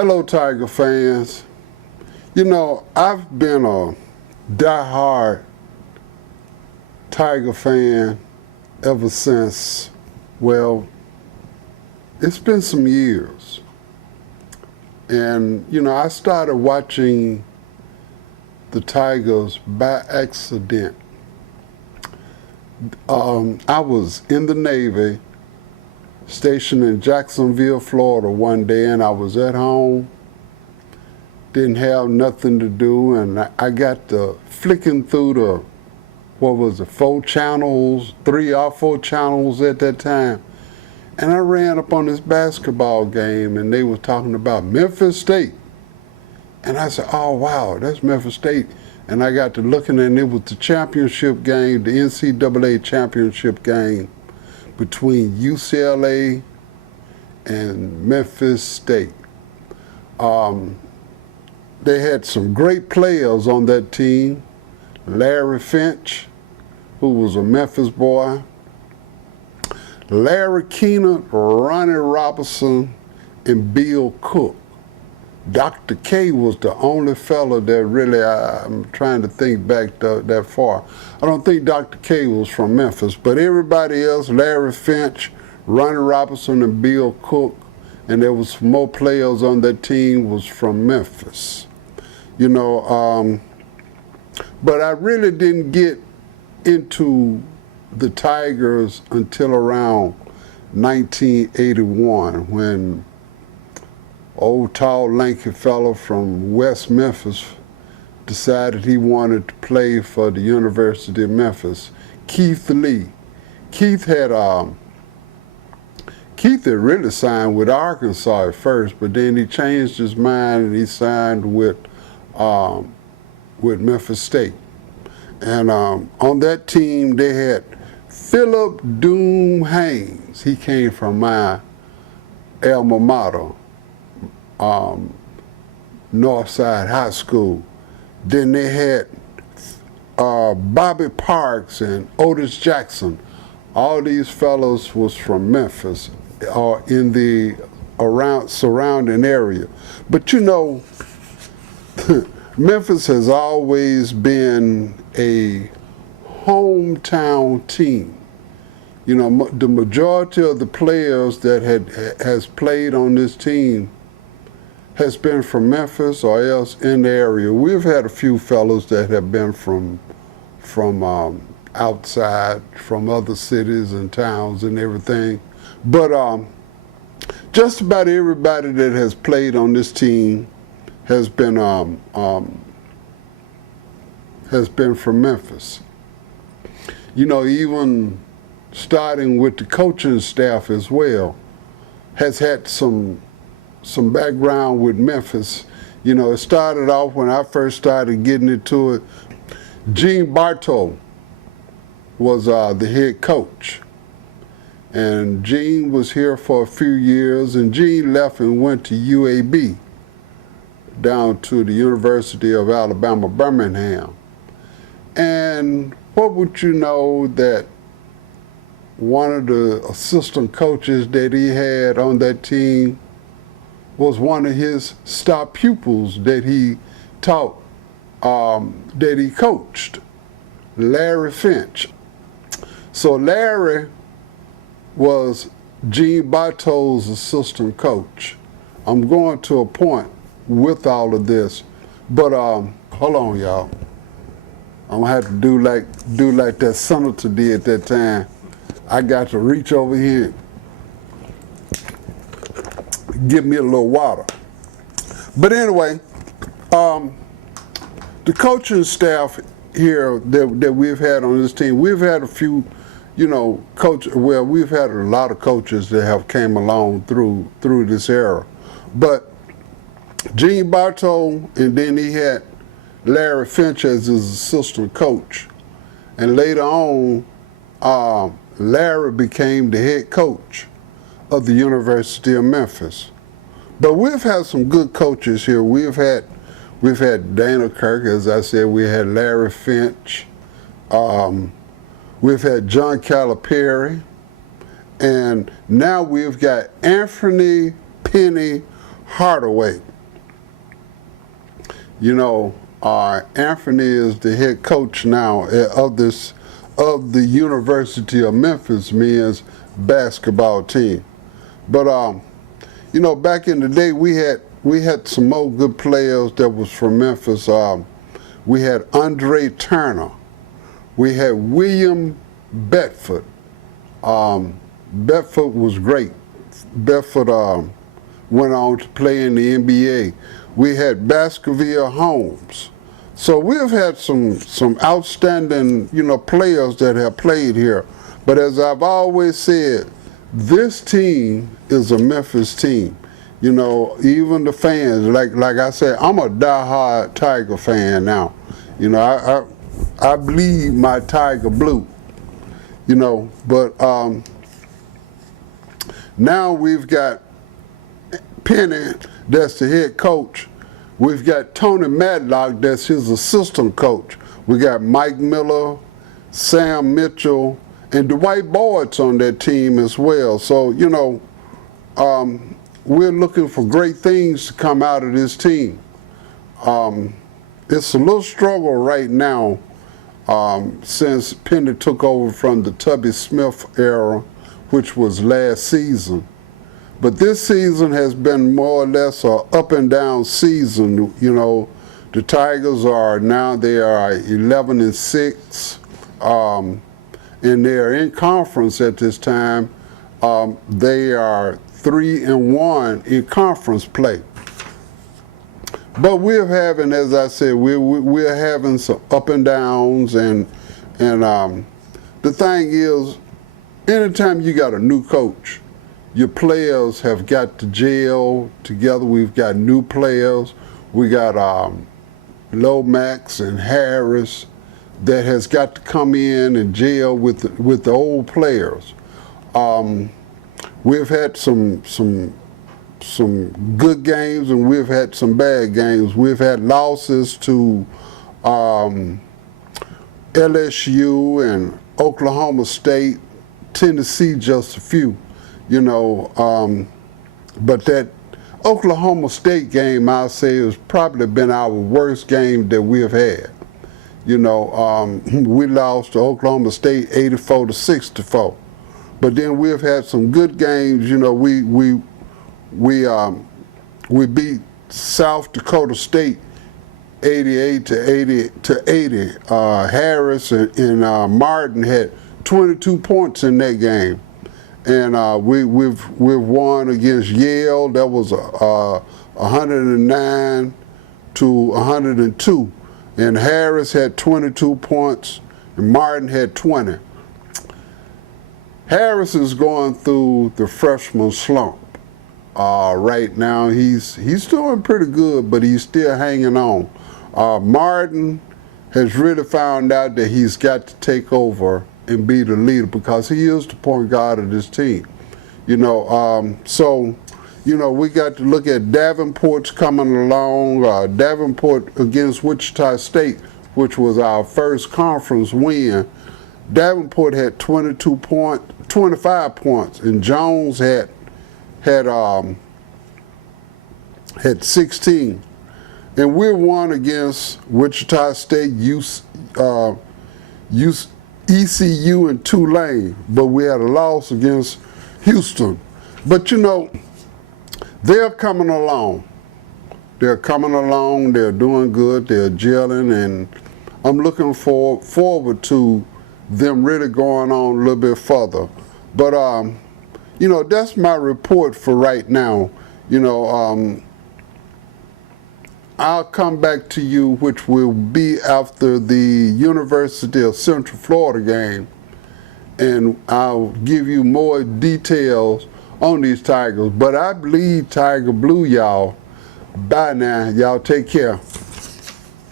Hello, Tiger fans. You know, I've been a diehard Tiger fan ever since, well, it's been some years. And, you know, I started watching the Tigers by accident. I was in the Navy, stationed in Jacksonville, Florida one day, and I was at home, didn't have nothing to do, and I got to flicking through the, 3 or 4 channels at that time, and I ran up on this basketball game, and they were talking about Memphis State, and I said, oh wow, that's Memphis State, and I got to looking, and it was the championship game, the NCAA championship game between UCLA and Memphis State. They had some great players on that team. Larry Finch, who was a Memphis boy. Larry Keenan, Ronnie Robinson, and Bill Cook. Dr. K was the only fellow that really, I'm trying to think back that far. I don't think Dr. K was from Memphis, but everybody else, Larry Finch, Ronnie Robinson, and Bill Cook, and there was more players on that team was from Memphis. You know, but I really didn't get into the Tigers until around 1981 when old tall lanky fellow from West Memphis decided he wanted to play for the University of Memphis, Keith Lee. Keith had really signed with Arkansas at first, but then he changed his mind and he signed with Memphis State. And on that team they had Philip Doom Haynes. He came from my alma mater, Northside High School. Then they had Bobby Parks and Otis Jackson. All these fellows was from Memphis or in the surrounding area. But you know, Memphis has always been a hometown team. You know, the majority of the players that has played on this team has been from Memphis or else in the area. We've had a few fellows that have been from outside, from other cities and towns and everything. But just about everybody that has played on this team has been from Memphis. You know, even starting with the coaching staff as well, has had some background with Memphis. You know, it started off when I first started getting into it. Gene Bartow was the head coach. And Gene was here for a few years, and Gene left and went to UAB, down to the University of Alabama, Birmingham. And what would you know that one of the assistant coaches that he had on that team was one of his star pupils that he taught, that he coached, Larry Finch. So Larry was Gene Bartow's assistant coach. I'm going to a point with all of this, but hold on, y'all. I'm gonna have to do like that senator did that time. I got to reach over here and give me a little water. But anyway, the coaching staff here that we've had on this team, we've had a few, you know, we've had a lot of coaches that have came along through this era. But Gene Bartow, and then he had Larry Finch as his assistant coach. And later on, Larry became the head coach of the University of Memphis. But we've had some good coaches here. We've had Dana Kirk, as I said, we had Larry Finch. We've had John Calipari. And now we've got Anthony Penny Hardaway. You know, Anthony is the head coach now of the University of Memphis men's basketball team. But you know, back in the day, we had some more good players that was from Memphis. We had Andre Turner. We had William Bedford. Bedford was great. Bedford went on to play in the NBA. We had Baskerville Holmes. So we have had some outstanding, you know, players that have played here. But as I've always said, this team is a Memphis team. You know, even the fans, like I said, I'm a diehard Tiger fan now. You know, I bleed my Tiger blue. You know, but now we've got Penny, that's the head coach. We've got Tony Madlock, that's his assistant coach. We got Mike Miller, Sam Mitchell, and Dwight Boyd's on that team as well. So, you know, we're looking for great things to come out of this team. It's a little struggle right now since Penny took over from the Tubby Smith era, which was last season. But this season has been more or less an up and down season. You know, the Tigers are now, they are 11-6, and they are in conference at this time. They are 3-1 in conference play. But we're having, as I said, we're having some up and downs, and the thing is, anytime you got a new coach, your players have got to gel together. We've got new players. We got Lomax and Harris that has got to come in and gel with the old players. We've had some good games, and we've had some bad games. We've had losses to LSU and Oklahoma State, Tennessee, just a few. You know, but that Oklahoma State game, I'll say, has probably been our worst game that we have had. You know, we lost to Oklahoma State 84-64. But then we've had some good games. You know, we beat South Dakota State 88-80. Harris and Martin had 22 points in that game. And we've won against Yale. That was 109-102. And Harris had 22 points, and Martin had 20. Harris is going through the freshman slump right now. He's doing pretty good, but he's still hanging on. Martin has really found out that he's got to take over and be the leader, because he is the point guard of this team. You know, so, you know, we got to look at Davenport's coming along. Davenport against Wichita State, which was our first conference win. Davenport had 25 points, and Jones had 16. And we won against Wichita State, ECU, and Tulane, but we had a loss against Houston. But you know, they're coming along. They're coming along, they're doing good, they're gelling, and I'm looking forward to them really going on a little bit further. But, you know, that's my report for right now. You know, I'll come back to you, which will be after the University of Central Florida game, and I'll give you more details on these Tigers. But I bleed Tiger blue, y'all. Bye now. Y'all take care.